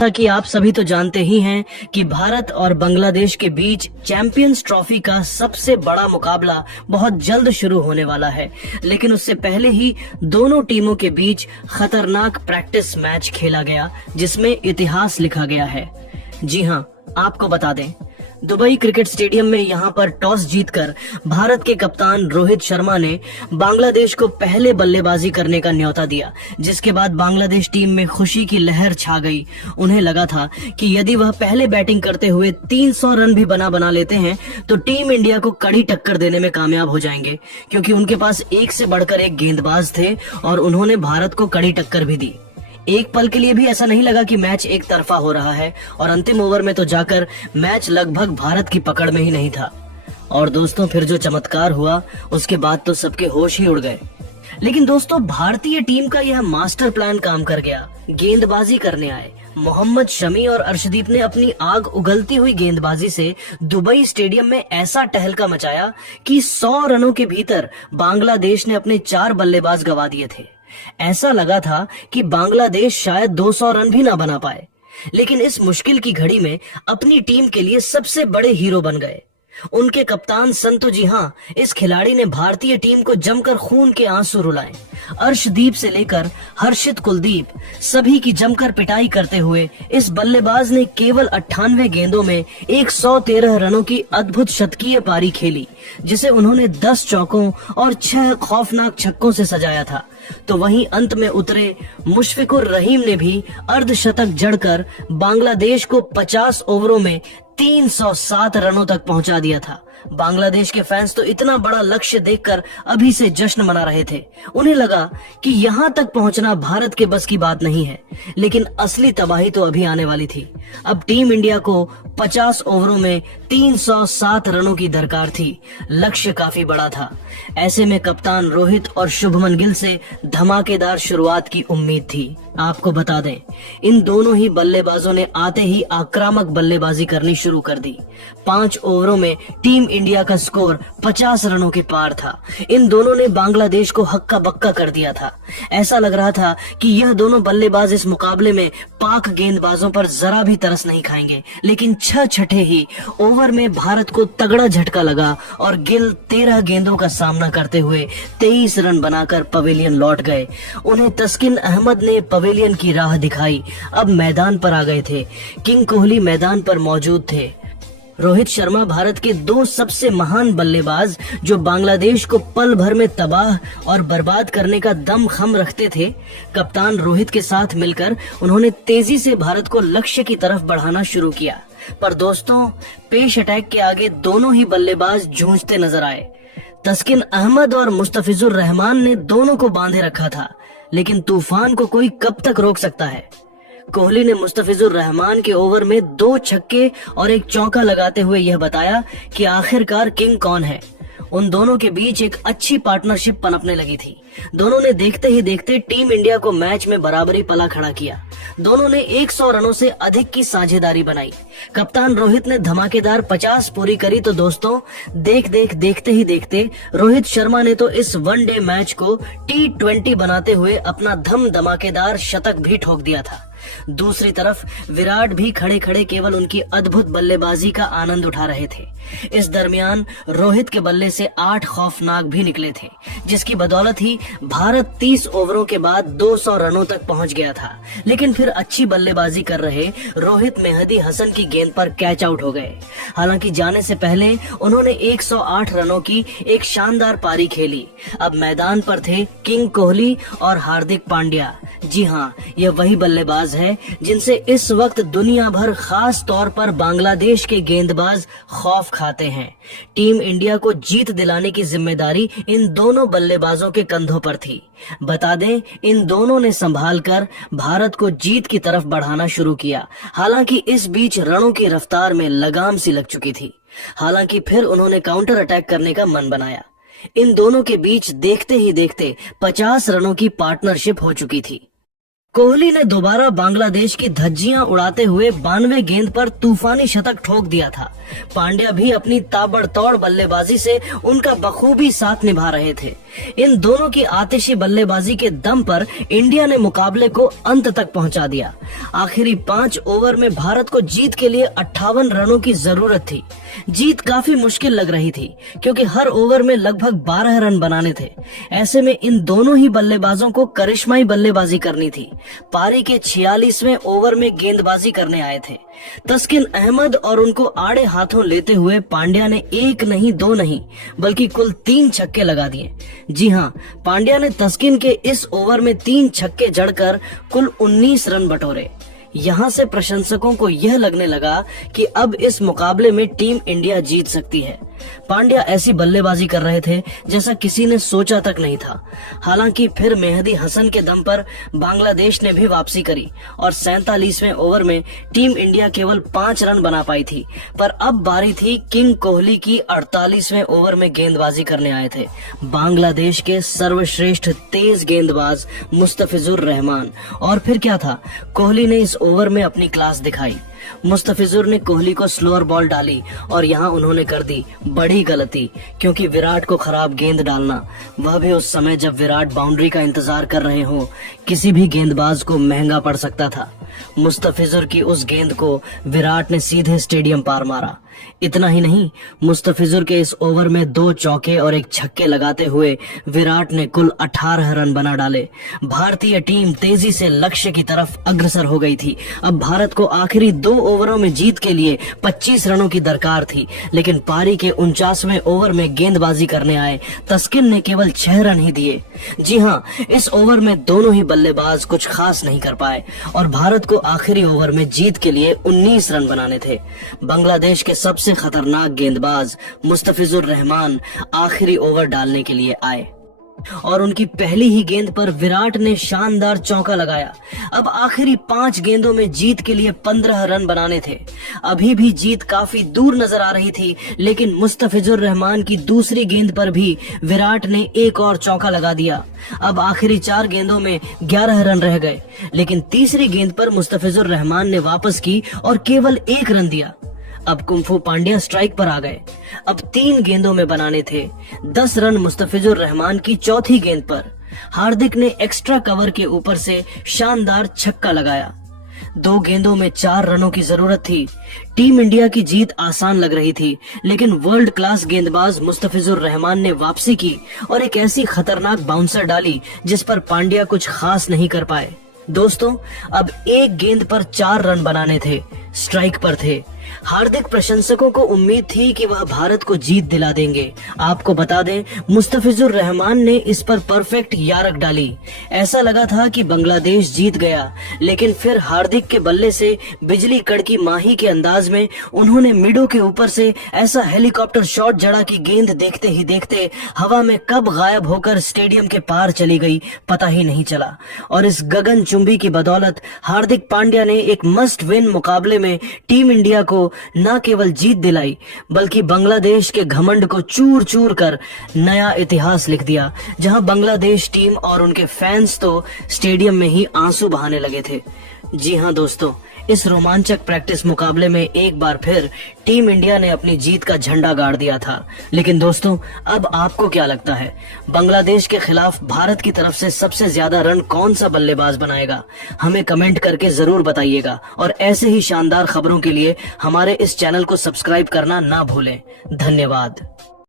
जैसा कि आप सभी तो जानते ही हैं कि भारत और बांग्लादेश के बीच चैंपियंस ट्रॉफी का सबसे बड़ा मुकाबला बहुत जल्द शुरू होने वाला है। लेकिन उससे पहले ही दोनों टीमों के बीच खतरनाक प्रैक्टिस मैच खेला गया, जिसमें इतिहास लिखा गया है। जी हां, आपको बता दें, दुबई क्रिकेट स्टेडियम में यहां पर टॉस जीतकर भारत के कप्तान रोहित शर्मा ने बांग्लादेश को पहले बल्लेबाजी करने का न्योता दिया, जिसके बाद बांग्लादेश टीम में खुशी की लहर छा गई। उन्हें लगा था कि यदि वह पहले बैटिंग करते हुए 300 रन भी बना लेते हैं तो टीम इंडिया को कड़ी टक्कर देने में कामयाब हो जाएंगे, क्योंकि उनके पास एक से बढ़कर एक गेंदबाज थे और उन्होंने भारत को कड़ी टक्कर भी दी। एक पल के लिए भी ऐसा नहीं लगा कि मैच एक तरफा हो रहा है और अंतिम ओवर में तो जाकर मैच लगभग भारत की पकड़ में ही नहीं था। और दोस्तों, फिर जो चमत्कार हुआ उसके बाद तो सबके होश ही उड़ गए। लेकिन दोस्तों, भारतीय टीम का यह मास्टर प्लान काम कर गया। गेंदबाजी करने आए मोहम्मद शमी और अर्शदीप ने अपनी आग उगलती हुई गेंदबाजी से दुबई स्टेडियम में ऐसा टहलका मचाया कि 100 रनों के भीतर बांग्लादेश ने अपने 4 बल्लेबाज गवा दिए थे। ऐसा लगा था कि बांग्लादेश शायद 200 रन भी ना बना पाए, लेकिन इस मुश्किल की घड़ी में अपनी टीम के लिए सबसे बड़े हीरो बन गए उनके कप्तान संतू। जी हां, इस खिलाड़ी ने भारतीय टीम को जमकर खून के आंसू रुलाए। अर्शदीप से लेकर हर्षित कुलदीप सभी की जमकर पिटाई करते हुए इस बल्लेबाज ने केवल 98 गेंदों में 113 रनों की अद्भुत शतकीय पारी खेली, जिसे उन्होंने 10 चौकों और 6 खौफनाक छक्कों से सजाया था। तो वहीं अंत में उतरे मुशफिकुर रहीम ने भी अर्धशतक जड़कर बांग्लादेश को 50 ओवरों में 307 रनों तक पहुंचा दिया था। बांग्लादेश के फैंस तो इतना बड़ा लक्ष्य देखकर अभी से जश्न मना रहे थे। उन्हें लगा कि यहां तक पहुंचना भारत के बस की बात नहीं है, लेकिन असली तबाही तो अभी आने वाली थी। अब टीम इंडिया को 50 ओवरों में 307 रनों की दरकार थी। लक्ष्य काफी बड़ा था। ऐसे में कप्तान रोहित और शुभमन गिल से धमाकेदार शुरुआत की उम्मीद थी। आपको बता दें, इन दोनों ही बल्लेबाजों ने आते ही आक्रामक बल्लेबाजी करनी शुरू कर दी। 5 ओवरों में टीम इंडिया का स्कोर 50 रनों के पार था। इन दोनों ने बांग्लादेश को हक्का बक्का कर दिया था। ऐसा लग रहा था कि यह दोनों बल्लेबाज इस मुकाबले में पाक गेंदबाजों पर जरा भी तरस नहीं खाएंगे, लेकिन 6 छठे ही ओवर में भारत को तगड़ा झटका लगा और गिल 13 गेंदों का सामना करते हुए 23 रन बनाकर पवेलियन लौट गए। उन्हें तस्किन अहमद ने पवेलियन की राह दिखाई। अब मैदान पर आ गए थे। किंग कोहली मैदान पर मौजूद थे। रोहित शर्मा भारत के 2 सबसे महान बल्लेबाज, जो बांग्लादेश को पल भर में तबाह और बर्बाद करने का दम खम रखते थे। कप्तान रोहित के साथ मिलकर उन्होंने तेजी से भारत को लक्ष्य की तरफ बढ़ाना शुरू किया। पर दोस्तों, पेश अटैक के आगे दोनों ही बल्लेबाज जूझते नजर आए। तस्किन अहमद और मुस्तफिजुर रहमान ने दोनों को बांधे रखा था, लेकिन तूफान को कोई कब तक रोक सकता है। कोहली ने मुस्तफिजुर रहमान के ओवर में 2 छक्के और 1 चौका लगाते हुए यह बताया कि आखिरकार किंग कौन है। उन दोनों के बीच एक अच्छी पार्टनरशिप पनपने लगी थी। दोनों ने देखते ही देखते टीम इंडिया को मैच में बराबरी पला खड़ा किया। दोनों ने 100 रनों से अधिक की साझेदारी बनाई। कप्तान रोहित ने धमाकेदार 50 पूरी करी तो दोस्तों, देखते ही देखते रोहित शर्मा ने तो इस वनडे मैच को T20 बनाते हुए अपना धमाकेदार शतक भी ठोक दिया था। दूसरी तरफ विराट भी खड़े खड़े केवल उनकी अद्भुत बल्लेबाजी का आनंद उठा रहे थे। इस दरमियान रोहित के बल्ले से 8 खौफनाक भी निकले थे, जिसकी बदौलत ही भारत 30 ओवरों के बाद 200 रनों तक पहुंच गया था। लेकिन फिर अच्छी बल्लेबाजी कर रहे रोहित मेहदी हसन की गेंद पर कैच आउट हो गए। हालांकि जाने से पहले उन्होंने 108 रनों की एक शानदार पारी खेली। अब मैदान पर थे किंग कोहली और हार्दिक पांड्या। जी हां, यह वही बल्लेबाज है जिनसे इस वक्त दुनिया भर, खास तौर पर बांग्लादेश के गेंदबाज खौफ खाते हैं। टीम इंडिया को जीत दिलाने की जिम्मेदारी इन दोनों बल्लेबाजों के कंधों पर थी। बता दें, इन दोनों ने संभालकर भारत को जीत की तरफ बढ़ाना शुरू किया। हालांकि इस बीच रनों की रफ्तार में लगाम सी लग चुकी थी। हालांकि फिर उन्होंने काउंटर अटैक करने का मन बनाया। इन दोनों के बीच देखते ही देखते 50 रनों की पार्टनरशिप हो चुकी थी। कोहली ने दोबारा बांग्लादेश की धज्जियां उड़ाते हुए 92 गेंद पर तूफानी शतक ठोक दिया था। पांड्या भी अपनी ताबड़तोड़ बल्लेबाजी से उनका बखूबी साथ निभा रहे थे। इन दोनों की आतिशी बल्लेबाजी के दम पर इंडिया ने मुकाबले को अंत तक पहुंचा दिया। आखिरी 5 ओवर में भारत को जीत के लिए 58 रनों की जरूरत थी। जीत काफी मुश्किल लग रही थी क्योंकि हर ओवर में लगभग 12 रन बनाने थे। ऐसे में इन दोनों ही बल्लेबाजों को करिश्माई बल्लेबाजी करनी थी। पारी के 46वें ओवर में गेंदबाजी करने आए थे तस्किन अहमद और उनको आड़े हाथों लेते हुए पांड्या ने 1 नहीं 2 नहीं बल्कि कुल 3 छक्के लगा दिए। जी हां, पांड्या ने तस्किन के इस ओवर में 3 छक्के जड़कर कुल 19 रन बटोरे। यहाँ से प्रशंसकों को यह लगने लगा कि अब इस मुकाबले में टीम इंडिया जीत सकती है। पांड्या ऐसी बल्लेबाजी कर रहे थे जैसा किसी ने सोचा तक नहीं था। हालांकि फिर मेहदी हसन के दम पर बांग्लादेश ने भी वापसी करी और 47वें ओवर में टीम इंडिया केवल 5 रन बना पाई थी। पर अब बारी थी किंग कोहली की। 48वें ओवर में गेंदबाजी करने आए थे बांग्लादेश के सर्वश्रेष्ठ तेज गेंदबाज मुस्तफिजुर रहमान। और फिर क्या था, कोहली ने इस ओवर में अपनी क्लास दिखाई। मुस्तफिजुर ने कोहली को स्लोअर बॉल डाली और यहाँ उन्होंने कर दी बड़ी गलती, क्योंकि विराट को खराब गेंद डालना, वह भी उस समय जब विराट बाउंड्री का इंतजार कर रहे हो, किसी भी गेंदबाज को महंगा पड़ सकता था। मुस्तफिजुर की उस गेंद को विराट ने सीधे स्टेडियम पार मारा। इतना ही नहीं, मुस्तफिजुर के इस ओवर में 2 चौके और 1 छक्के लगाते हुए विराट ने कुल 18 रन बना डाले। भारतीय टीम तेजी से लक्ष्य की तरफ अग्रसर हो गई थी। अब भारत को आखिरी 2 ओवरों में जीत के लिए 25 रनों की दरकार थी, लेकिन पारी के 49वें ओवर में गेंदबाजी करने आए तस्किन ने केवल 6 रन ही दिए। जी हाँ, इस ओवर में दोनों ही बल्लेबाज कुछ खास नहीं कर पाए और भारत को आखिरी ओवर में जीत के लिए 19 रन बनाने थे। बांग्लादेश के सबसे खतरनाक गेंदबाज मुस्तफिजुर रहमान आखिरी ओवर डालने के लिए आए और उनकी पहली ही गेंद पर विराट ने शानदार चौका लगाया। अब आखिरी 5 गेंदों में जीत के लिए 15 रन बनाने थे। अभी भी जीत काफी दूर नजर आ रही थी, लेकिन मुस्तफिजुर रहमान की दूसरी गेंद पर भी विराट ने एक और चौका लगा दिया। अब आखिरी 4 गेंदों में 11 रन रह गए, लेकिन तीसरी गेंद पर मुस्तफिजुर रहमान ने वापस की और केवल 1 रन दिया। अब कुंफू पांड्या स्ट्राइक पर आ गए। अब 3 गेंदों में बनाने थे 10 रन। मुस्तफिजुर रहमान की चौथी गेंद पर हार्दिक ने एक्स्ट्रा कवर के ऊपर से शानदार छक्का लगाया। 2 गेंदों में 4 रनों की जरूरत थी। टीम इंडिया की जीत आसान लग रही थी, लेकिन वर्ल्ड क्लास गेंदबाज मुस्तफिजुर रहमान ने वापसी की और एक ऐसी खतरनाक बाउंसर डाली जिस पर पांड्या कुछ खास नहीं कर पाए। दोस्तों, अब 1 गेंद पर 4 रन बनाने थे, स्ट्राइक पर थे। हार्दिक प्रशंसकों को उम्मीद थी कि वह भारत को जीत दिला देंगे। आपको बता दें, मुस्तफिजुर रहमान ने इस पर परफेक्ट यारक डाली। ऐसा लगा था कि बांग्लादेश जीत गया, लेकिन फिर हार्दिक के बल्ले से बिजली कड़की माही के अंदाज में उन्होंने मिडो के ऊपर से ऐसा हेलीकॉप्टर शॉट जड़ा कि गेंद देखते ही देखते हवा में कब गायब होकर स्टेडियम के पार चली गई, पता ही नहीं चला। और इस गगनचुंबी की बदौलत हार्दिक पांड्या ने एक मस्ट विन मुकाबले में टीम इंडिया को न केवल जीत दिलाई, बल्कि बांग्लादेश के घमंड को चूर चूर कर नया इतिहास लिख दिया, जहां बांग्लादेश टीम और उनके फैंस तो स्टेडियम में ही आंसू बहाने लगे थे। जी हां दोस्तों, इस रोमांचक प्रैक्टिस मुकाबले में एक बार फिर टीम इंडिया ने अपनी जीत का झंडा गाड़ दिया था। लेकिन दोस्तों, अब आपको क्या लगता है, बांग्लादेश के खिलाफ भारत की तरफ से सबसे ज्यादा रन कौन सा बल्लेबाज बनाएगा? हमें कमेंट करके जरूर बताइएगा और ऐसे ही शानदार खबरों के लिए हमारे इस चैनल को सब्सक्राइब करना ना भूलें। धन्यवाद।